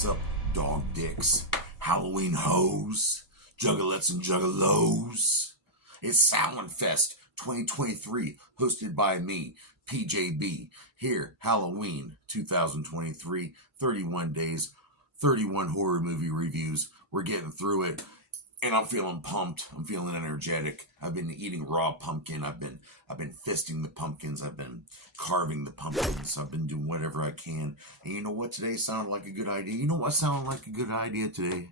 What's up, dog dicks, Halloween hoes, juggalettes and juggalos? It's Samhain Fest 2023, hosted by me, PJB. Here, Halloween 2023, 31 days, 31 horror movie reviews. We're getting through it, and I'm feeling pumped. I'm feeling energetic. I've been eating raw pumpkin. I've been fisting the pumpkins. I've been carving the pumpkins. I've been doing whatever I can. And you know what? Today sounded like a good idea. You know what sounded like a good idea today?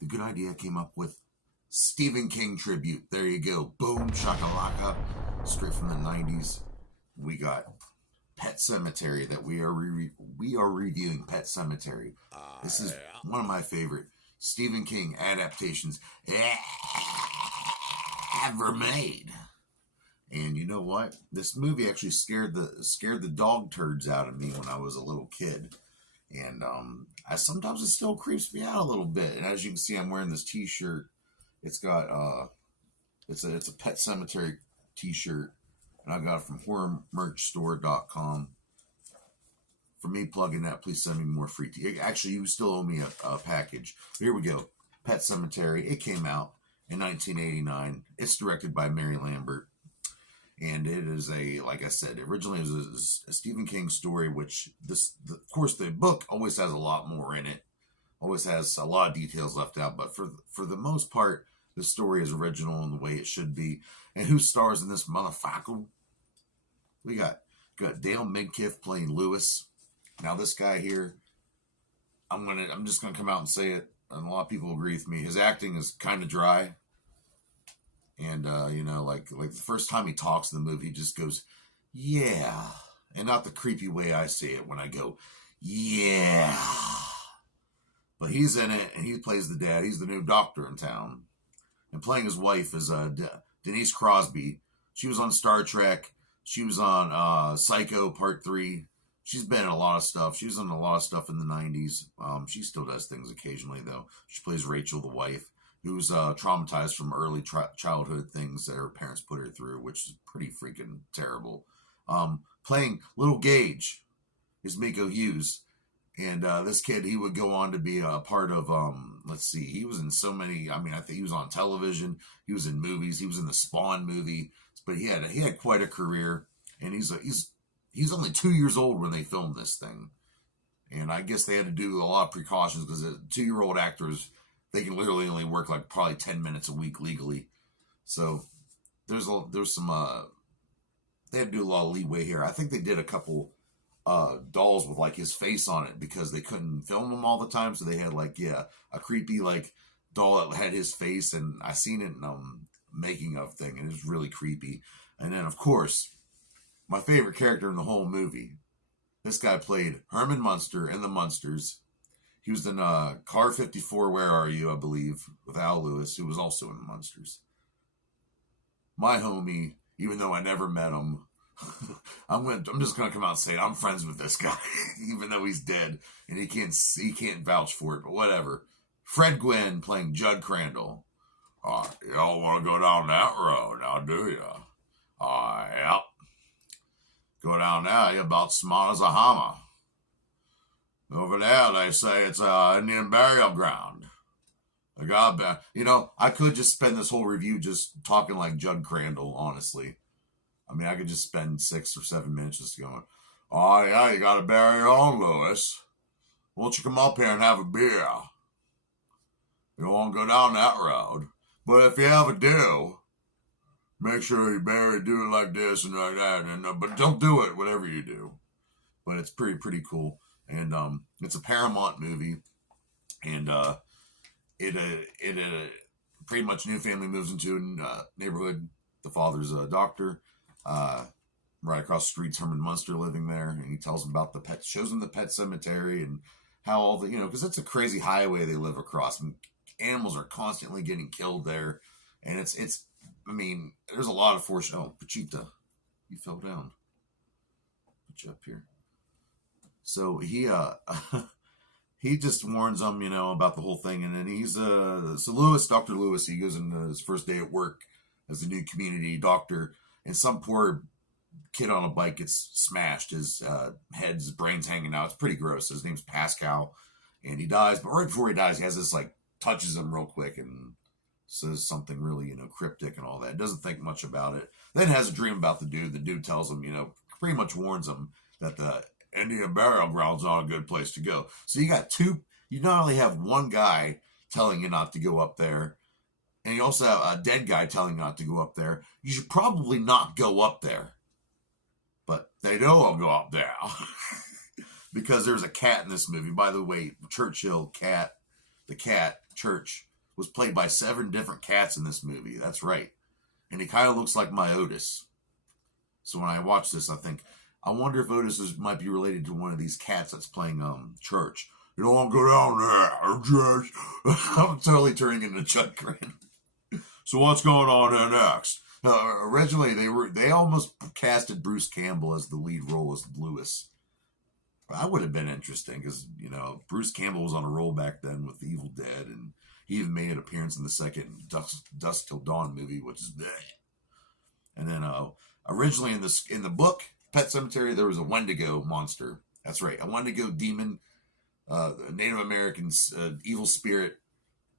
The good idea I came up with. Stephen King tribute. There you go. Boom, shakalaka. Straight from the 90s. We got Pet Sematary that we are reviewing. Pet Sematary. This is one of my favorite Stephen King adaptations ever made. And you know what? This movie actually scared the dog turds out of me when I was a little kid. And sometimes it still creeps me out a little bit. And as you can see, I'm wearing this t-shirt. It's got it's a Pet Sematary t-shirt, and I got it from horrormerchstore.com. For me plugging that, please send me more free tea. Actually, you still owe me a package. Here we go. Pet Sematary. It came out in 1989. It's directed by Mary Lambert. And it is like I said, originally it was a Stephen King story, which of course, the book always has a lot more in it. Always has a lot of details left out. But for the most part, the story is original in the way it should be. And who stars in this motherfucker? We got Dale Midkiff playing Lewis. Now this guy here, I'm just gonna come out and say it, and a lot of people agree with me. His acting is kind of dry, and like the first time he talks in the movie, he just goes, "Yeah," and not the creepy way I say it when I go, "Yeah." But he's in it, and he plays the dad. He's the new doctor in town, and playing his wife is Denise Crosby. She was on Star Trek. She was on Psycho Part 3. She's been in a lot of stuff. She was in a lot of stuff in the 90s. She still does things occasionally, though. She plays Rachel, the wife, who's traumatized from early childhood things that her parents put her through, which is pretty freaking terrible. Playing Little Gage is Miko Hughes. And this kid, he would go on to be a part of, he was in so many, I think he was on television. He was in movies. He was in the Spawn movie. But he had quite a career. And he's only 2 years old when they filmed this thing. And I guess they had to do a lot of precautions because 2-year-old actors, they can literally only work like probably 10 minutes a week legally. So there's some, they had to do a lot of leeway here. I think they did a couple dolls with like his face on it because they couldn't film them all the time. So they had a creepy like doll that had his face. And I seen it in making of thing, and it was really creepy. And then of course, my favorite character in the whole movie. This guy played Herman Munster in The Munsters. He was in Car 54, Where Are You, I believe, with Al Lewis, who was also in The Munsters. My homie, even though I never met him, I'm just gonna come out and say I'm friends with this guy, even though he's dead and he can't vouch for it, but whatever. Fred Gwynn playing Judd Crandall. You don't want to go down that road now, do you? Yep. Go down there, you're about smart as a hammer. Over there, they say it's an Indian burial ground. I could just spend this whole review just talking like Judd Crandall, honestly. I could just spend 6 or 7 minutes just going, "Oh, yeah, you got to bury your own, Lewis. Won't you come up here and have a beer? You don't want to go down that road. But if you ever do, make sure you do it like this and like that. But don't do it, whatever you do." But it's pretty cool. And it's a Paramount movie. And it pretty much new family moves into a neighborhood. The father's a doctor. Right across the street's Herman Munster living there. And he tells them about the pet, shows them the Pet Cemetery and how all the, because it's a crazy highway they live across. And animals are constantly getting killed there. And it's there's a lot of foreshadowing. Oh, Pachita, you fell down. Put you up here. So he just warns them, about the whole thing. And then Dr. Lewis, he goes into his first day at work as a new community doctor. And some poor kid on a bike gets smashed. His brain's hanging out. It's pretty gross. His name's Pascal. and he dies. But right before he dies, he has this like touches him real quick and says something really cryptic and all that. Doesn't think much about it. Then has a dream about the dude. The dude tells him, pretty much warns him that the Indian burial ground's not a good place to go. So you got two. You not only have one guy telling you not to go up there, and you also have a dead guy telling you not to go up there. You should probably not go up there. But they know I'll go up there. Because there's a cat in this movie. By the way, Churchill cat, the cat, Church, was played by 7 different cats in this movie. That's right. And he kind of looks like my Otis. So when I watch this, I think, I wonder if Otis might be related to one of these cats that's playing Church. You don't want to go down there, Church. I'm totally turning into Chuck Grant. So what's going on there next? Originally, they almost casted Bruce Campbell as the lead role as Lewis. That would have been interesting because, Bruce Campbell was on a roll back then with The Evil Dead, and he even made an appearance in the second Dusk Till Dawn movie, which is bleh. And then originally in the book, Pet Sematary, there was a Wendigo monster. That's right, a Wendigo demon, Native Americans, evil spirit.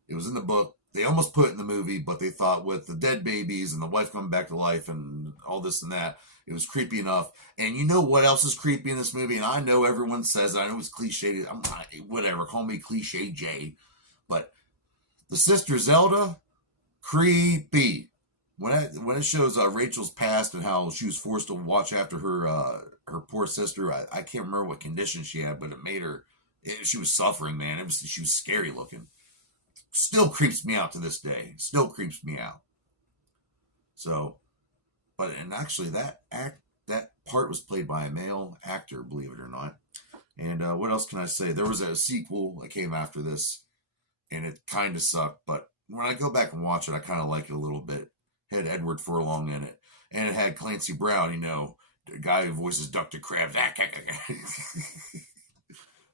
It was in the book. They almost put it in the movie, but they thought with the dead babies and the wife coming back to life and all this and that, it was creepy enough. And you know what else is creepy in this movie? And I know everyone says it. I know it's cliche. Whatever. Call me cliche J. But the sister Zelda, creepy. When it shows Rachel's past and how she was forced to watch after her poor sister, I can't remember what condition she had, but it made her. She was suffering, man. She was scary looking. Still creeps me out to this day. Still creeps me out. So, and actually that part was played by a male actor, believe it or not. And what else can I say? There was a sequel that came after this, and it kind of sucked. But when I go back and watch it, I kind of like it a little bit. It had Edward Furlong in it, and it had Clancy Brown, the guy who voices Dr. Krabs.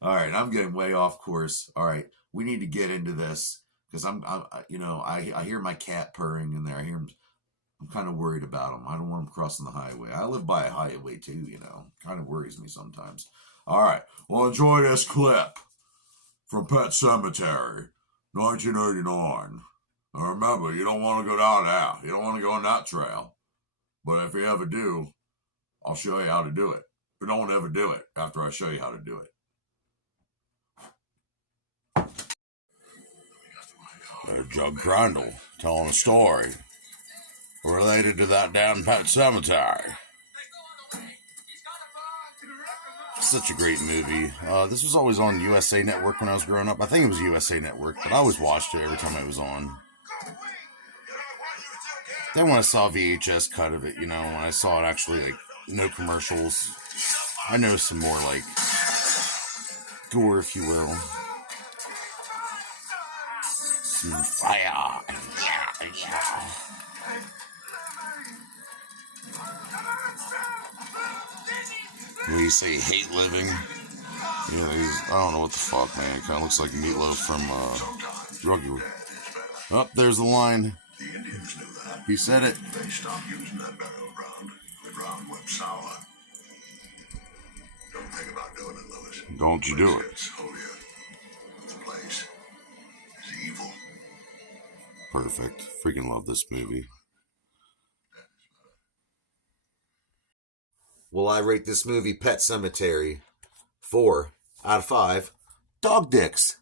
All right, I'm getting way off course. All right, we need to get into this. Because I hear my cat purring in there. I hear him. I'm kind of worried about him. I don't want him crossing the highway. I live by a highway too, Kind of worries me sometimes. All right. Well, enjoy this clip from Pet Sematary, 1989. Now remember, you don't want to go down there. You don't want to go on that trail. But if you ever do, I'll show you how to do it. But don't ever do it after I show you how to do it. Jug Crandall telling a story related to that damn Pet Sematary. Such a great movie. This was always on USA Network when I was growing up. I think it was USA Network, but I always watched it every time it was on. Then when I saw VHS cut of it, when I saw it actually, no commercials, I noticed some more, gore, if you will. Some fire. Yeah. When you say hate living, I don't know what the fuck, man. It kind of looks like Meatloaf from Druggy. Oh, there's the line. The Indians knew that. He said it. They stopped using that burial ground. The ground went sour. Don't think about doing it, Lewis. Don't you do it. The place is evil. Perfect. Freaking love this movie. Well, I rate this movie Pet Sematary 4 out of 5 dog dicks.